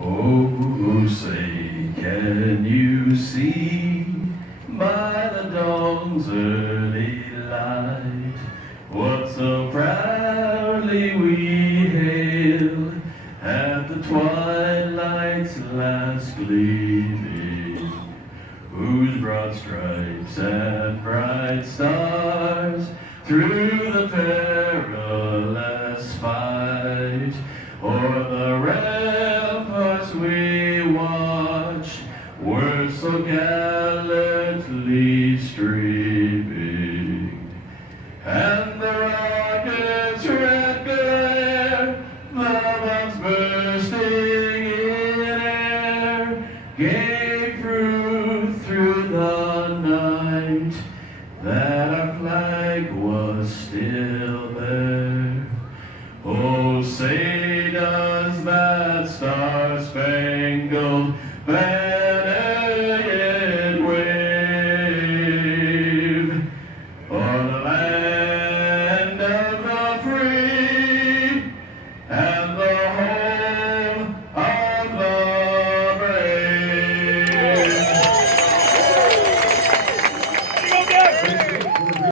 Oh, say, can you see by the dawn's early light what so proudly we hailed at the twilight's last gleaming, whose broad stripes and bright stars through the perilous fight o'er the ramparts we watched were so gallantly streaming, and the rocket's red glare, the bombs bursting in air, gave proof through the night that our flag was still there. Oh, say does that star-spangled banner